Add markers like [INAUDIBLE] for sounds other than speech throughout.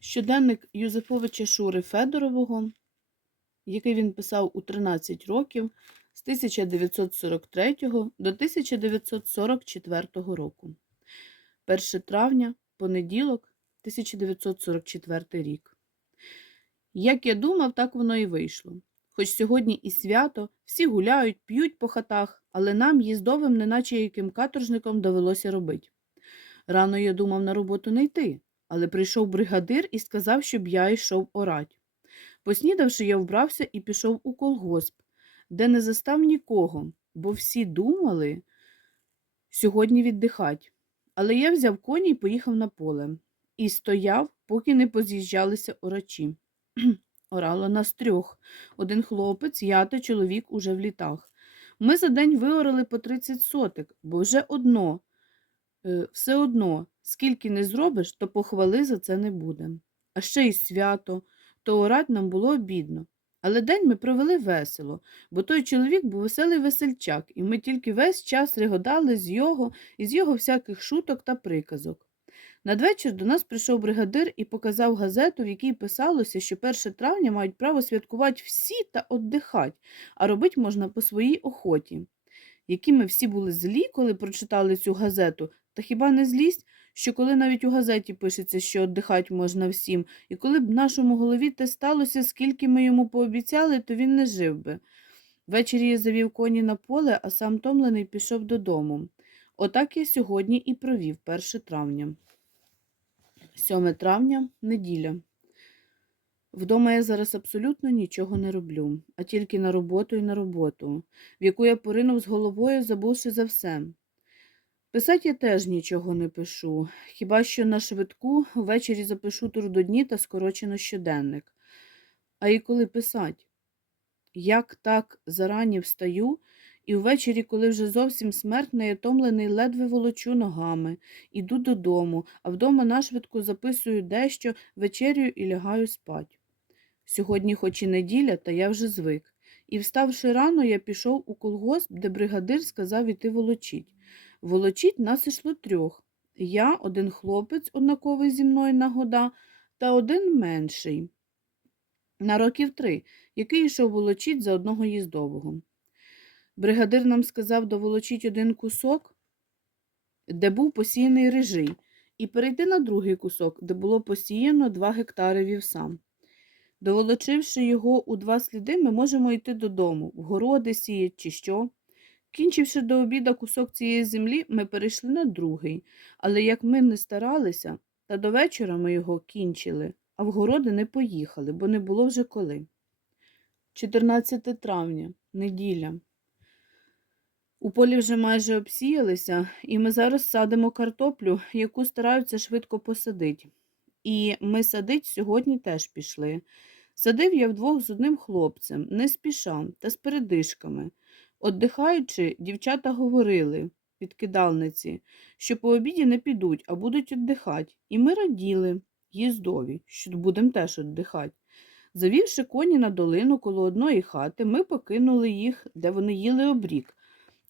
Щоденник Юзефовича Шури Федорового, який він писав у 13 років з 1943 до 1944 року. 1 травня, понеділок, 1944 рік. Як я думав, так воно і вийшло. Хоч сьогодні і свято, всі гуляють, п'ють по хатах, але нам, їздовим, неначе яким каторжником довелося робити. Рано я думав на роботу не йти, але прийшов бригадир і сказав, щоб я йшов орать. Поснідавши, я вбрався і пішов у колгосп, де не застав нікого, бо всі думали сьогодні віддихать. Але я взяв коні і поїхав на поле. І стояв, поки не поз'їжджалися орачі. [CLEARS THROAT] Орало нас трьох. Один хлопець, я та чоловік уже в літах. Ми за день виорали по 30 сотик, бо вже одно, е, все одно, скільки не зробиш, то похвали за це не буде. А ще й свято, то орать нам було обідно. Але день ми провели весело, бо той чоловік був веселий весельчак, і ми тільки весь час регодали з його і з його всяких шуток та приказок. Надвечір до нас прийшов бригадир і показав газету, в якій писалося, що 1 травня мають право святкувати всі та оддихать, а робить можна по своїй охоті. Які ми всі були злі, коли прочитали цю газету, та хіба не злість, що коли навіть у газеті пишеться, що оддихать можна всім, і коли б нашому голові те сталося, скільки ми йому пообіцяли, то він не жив би. Ввечері я завів коні на поле, а сам томлений пішов додому. Отак я сьогодні і провів 1 травня. 7 травня неділя. Вдома я зараз абсолютно нічого не роблю, а тільки на роботу і на роботу, в яку я поринув з головою, забувши за все. Писать я теж нічого не пишу, хіба що на швидку ввечері запишу трудодні та скорочено щоденник. А і коли писать? Як так зарані встаю, і ввечері, коли вже зовсім смертний, томлений, ледве волочу ногами, іду додому, а вдома нашвидку записую дещо, вечерю і лягаю спать. Сьогодні, хоч і неділя, та я вже звик. І, вставши рано, я пішов у колгосп, де бригадир сказав іти волочить. Волочить нас ішло трьох. Я, один хлопець, однаковий зі мною на года, та один менший, на років три, який йшов волочить за одного їздового. Бригадир нам сказав доволочить один кусок, де був посіяний рижий, і перейти на другий кусок, де було посіяно два гектари вівса. Доволочивши його у два сліди, ми можемо йти додому, в городи сіять чи що. Кінчивши до обіда кусок цієї землі, ми перейшли на другий, але як ми не старалися, та до вечора ми його кінчили, а в городи не поїхали, бо не було вже коли. 14 травня, неділя. У полі вже майже обсіялися, і ми зараз садимо картоплю, яку стараються швидко посадити. І ми садить сьогодні теж пішли. Садив я вдвох з одним хлопцем, не спіша, та з передишками. Отдихаючи, дівчата говорили, підкидальниці, що по обіді не підуть, а будуть віддихати. І ми раділи, їздові, що будемо теж віддихати. Завівши коні на долину коло одної хати, ми покинули їх, де вони їли обрік,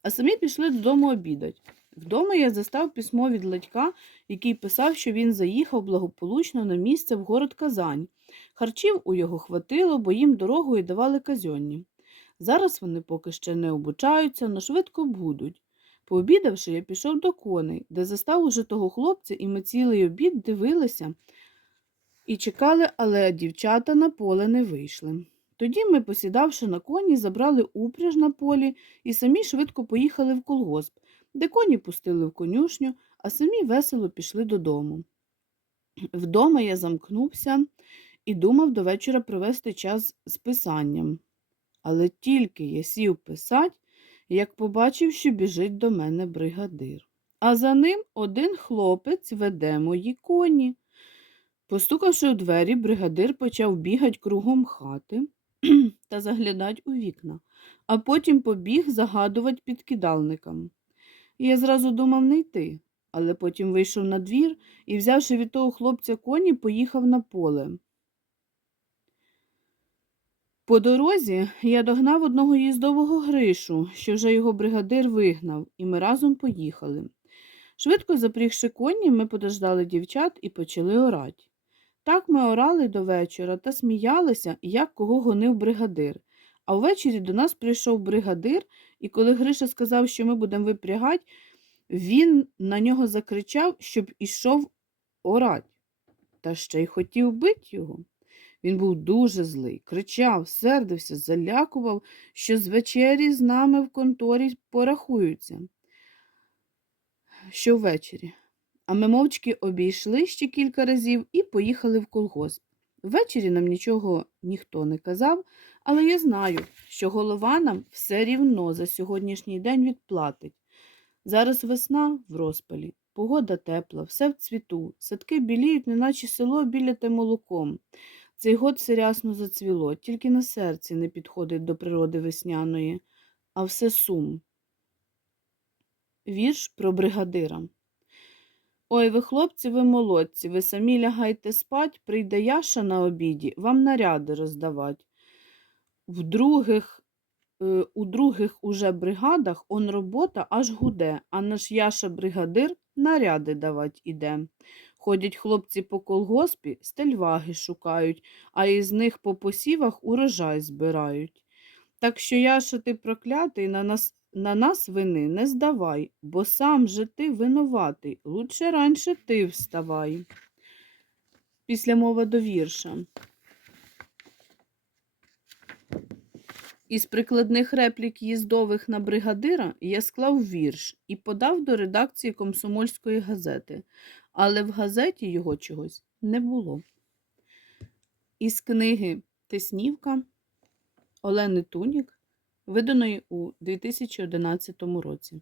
а самі пішли додому обідать. Вдома я застав письмо від Ладька, який писав, що він заїхав благополучно на місце в город Казань. Харчів у його хватило, бо їм дорогою давали казьонні. Зараз вони поки ще не обучаються, но швидко будуть. Пообідавши, я пішов до коней, де застав уже того хлопця, і ми цілий обід дивилися і чекали, але дівчата на поле не вийшли. Тоді ми, посідавши на коні, забрали упряж на полі і самі швидко поїхали в колгосп, де коні пустили в конюшню, а самі весело пішли додому. Вдома я замкнувся і думав до вечора провести час з писанням. Але тільки я сів писать, як побачив, що біжить до мене бригадир. А за ним один хлопець веде мої коні. Постукавши у двері, бригадир почав бігати кругом хати [CLEARS THROAT] та заглядати у вікна, а потім побіг загадувати підкидальникам. Я зразу думав не йти, але потім вийшов на двір і, взявши від того хлопця коні, поїхав на поле. По дорозі я догнав одного їздового Гришу, що вже його бригадир вигнав, і ми разом поїхали. Швидко запрігши коні, ми подождали дівчат і почали орати. Так ми орали до вечора та сміялися, як кого гонив бригадир. А ввечері до нас прийшов бригадир, і коли Гриша сказав, що ми будемо випрягати, він на нього закричав, щоб ішов орать, та ще й хотів бити його. Він був дуже злий, кричав, сердився, залякував, що з вечері з нами в конторі порахуються. Що ввечері. А ми мовчки обійшли ще кілька разів і поїхали в колгосп. Ввечері нам нічого ніхто не казав, але я знаю, що голова нам все рівно за сьогоднішній день відплатить. Зараз весна в розпалі, погода тепла, все в цвіту, садки біліють, неначе село біляте молоком. Цей год все рясно зацвіло, тільки на серці не підходить до природи весняної, а все сум. Вірш про бригадира. Ой, ви, хлопці, ви молодці, ви самі лягайте спать, прийде Яша на обіді, вам наряди роздавать. В других, е, у других уже бригадах он робота аж гуде, а наш Яша бригадир наряди давать іде. Ходять хлопці по колгоспі, стельваги шукають, а із них по посівах урожай збирають. Так що, Яша, ти проклятий, на нас, на нас вини не здавай, бо сам же ти винуватий, лучше раніше ти вставай. Після мова до вірша. Із прикладних реплік їздових на бригадира я склав вірш і подав до редакції комсомольської газети, але в газеті його чогось не було. Із книги Теснівка Олени Тунік, виданої у 2011 році.